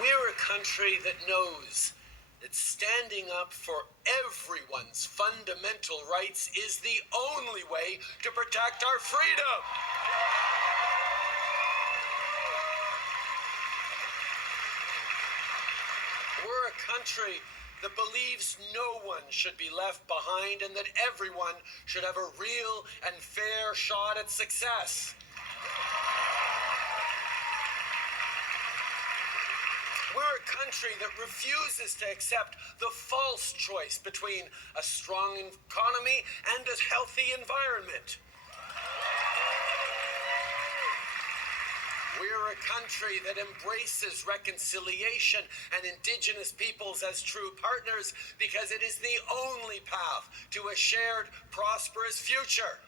We're a country that knows that standing up for everyone's fundamental rights is the only way to protect our freedom. We're a country that believes no one should be left behind and that everyone should have a real and fair shot at success. We're a country that refuses to accept the false choice between a strong economy and a healthy environment. We're a country that embraces reconciliation and Indigenous peoples as true partners because it is the only path to a shared, prosperous future.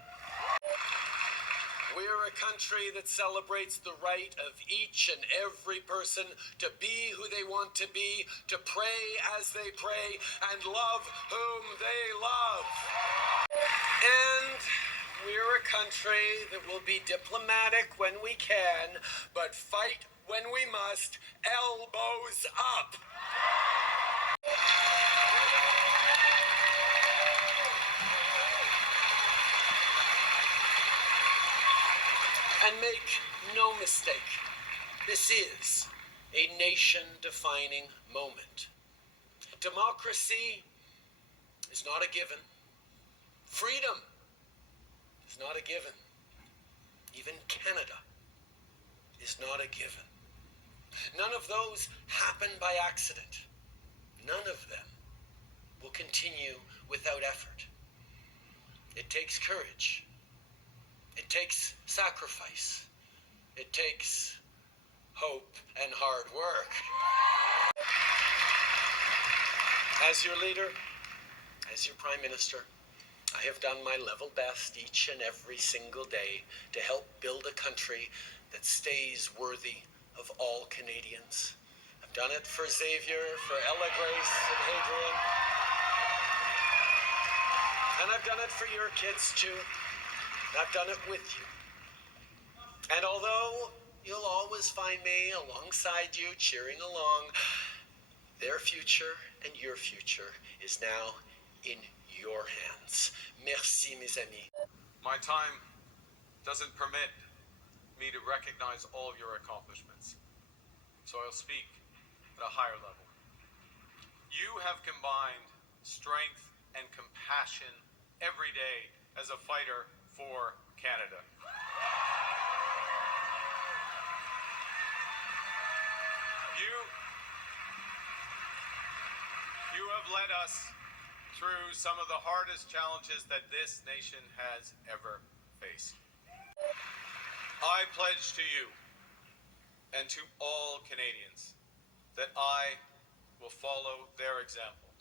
We're a country that celebrates the right of each and every person to be who they want to be, to pray as they pray, and love whom they love. And we're a country that will be diplomatic when we can, but fight when we must, elbows up. And make no mistake, this is a nation-defining moment. Democracy is not a given. Freedom is not a given. Even Canada is not a given. None of those happen by accident. None of them will continue without effort. It takes courage. It takes sacrifice. It takes hope and hard work. As your leader, as your Prime Minister, I have done my level best each and every single day to help build a country that stays worthy of all Canadians. I've done it for Xavier, for Ella Grace and Hadrian. And I've done it for your kids too. I've done it with you. And although you'll always find me alongside you, cheering along, their future and your future is now in your hands. Merci, mes amis. My time doesn't permit me to recognize all of your accomplishments, so I'll speak at a higher level. You have combined strength and compassion every day as a fighter for Canada. You have led us through some of the hardest challenges that this nation has ever faced. I pledge to you and to all Canadians that I will follow their example.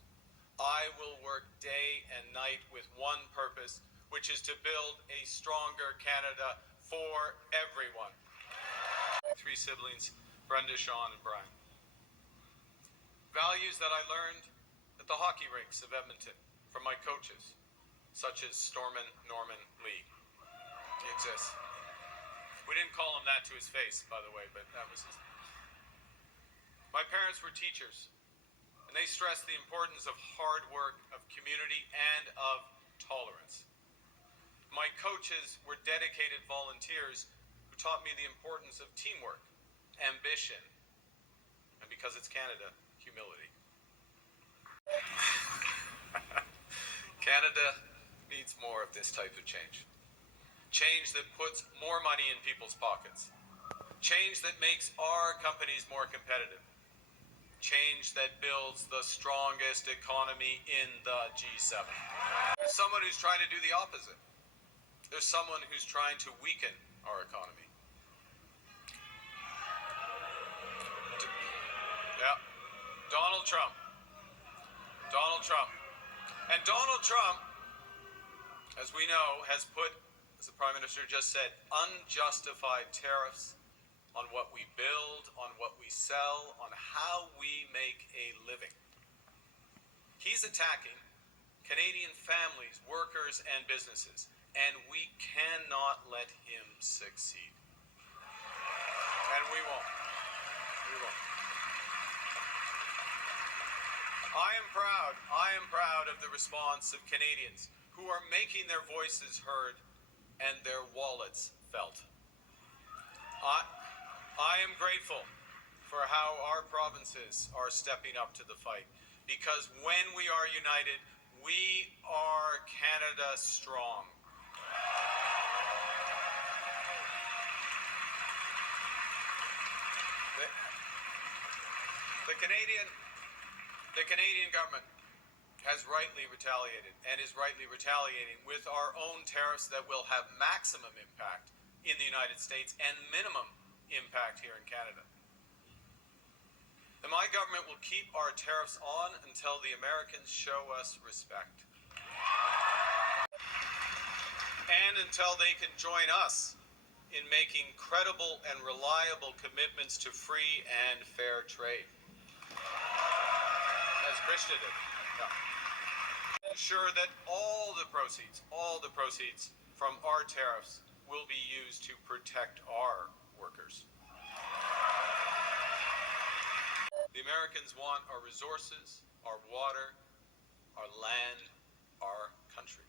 I will work day and night with one purpose, which is to build a stronger Canada for everyone. My three siblings, Brenda, Sean, and Brian. Values that I learned at the hockey rinks of Edmonton from my coaches, such as Stormin Norman Lee. He exists. We didn't call him that to his face, by the way, but that was his. My parents were teachers, and they stressed the importance of hard work, of community, and of tolerance. My coaches were dedicated volunteers who taught me the importance of teamwork, ambition, and because it's Canada, humility. Canada needs more of this type of change. Change that puts more money in people's pockets. Change that makes our companies more competitive. Change that builds the strongest economy in the G7. There's someone who's trying to do the opposite. There's someone who's trying to weaken our economy. Yeah, Donald Trump. Donald Trump. And Donald Trump, as we know, has put, as the Prime Minister just said, unjustified tariffs on what we build, on what we sell, on how we make a living. He's attacking Canadian families, workers, and businesses, and we cannot let him succeed. And we won't. We won't. I am proud of the response of Canadians who are making their voices heard and their wallets felt. I am grateful for how our provinces are stepping up to the fight, because when we are united, we are Canada strong. The Canadian government has rightly retaliated and is rightly retaliating with our own tariffs that will have maximum impact in the United States and minimum impact here in Canada. And my government will keep our tariffs on until the Americans show us respect. And until they can join us in making credible and reliable commitments to free and fair trade. As Krishna did. Yeah. Ensure that all the proceeds from our tariffs will be used to protect our workers. The Americans want our resources, our water, our land, our country.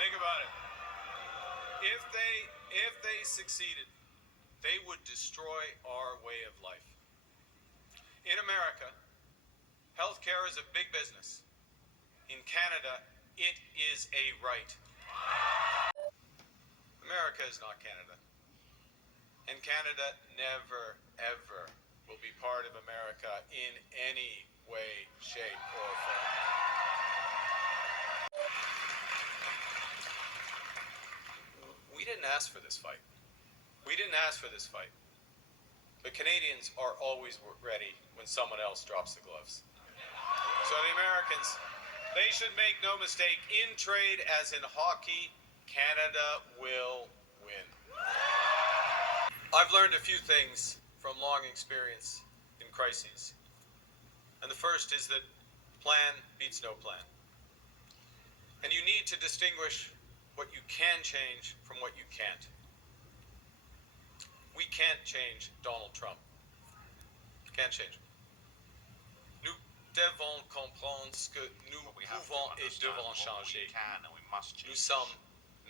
Think about it. If they succeeded, they would destroy our way of life. In America, healthcare is a big business. In Canada, it is a right. America is not Canada. And Canada never, ever will be part of America in any way, shape, or form. We didn't ask for this fight. But Canadians are always ready when someone else drops the gloves. So the Americans, they should make no mistake, in trade as in hockey, Canada will win. I've learned a few things from long experience in crises. And the first is that plan beats no plan. And you need to distinguish what you can change from what you can't. We can't change Donald Trump. Can't change him. Nous devons comprendre ce que nous pouvons et devons changer. Nous sommes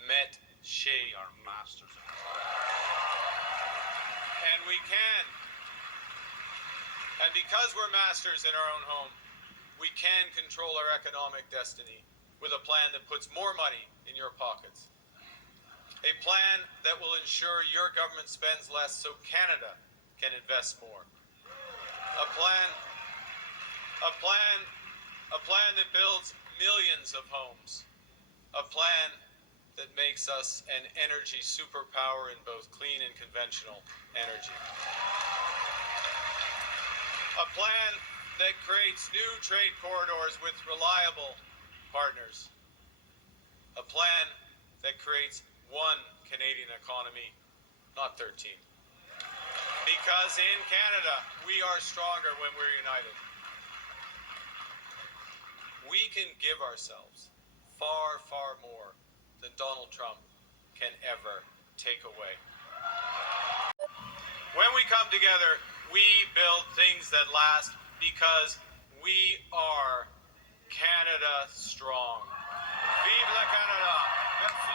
maîtres chez nous. And we can. And because we're masters in our own home, we can control our economic destiny with a plan that puts more money in your pockets. A plan that will ensure your government spends less so Canada can invest more. A plan that builds millions of homes. A plan that makes us an energy superpower in both clean and conventional energy. A plan that creates new trade corridors with reliable partners. A plan that creates one Canadian economy, not 13. Because in Canada, we are stronger when we're united. We can give ourselves far, far more than Donald Trump can ever take away. When we come together, we build things that last because we are Canada strong. Vive la Canada!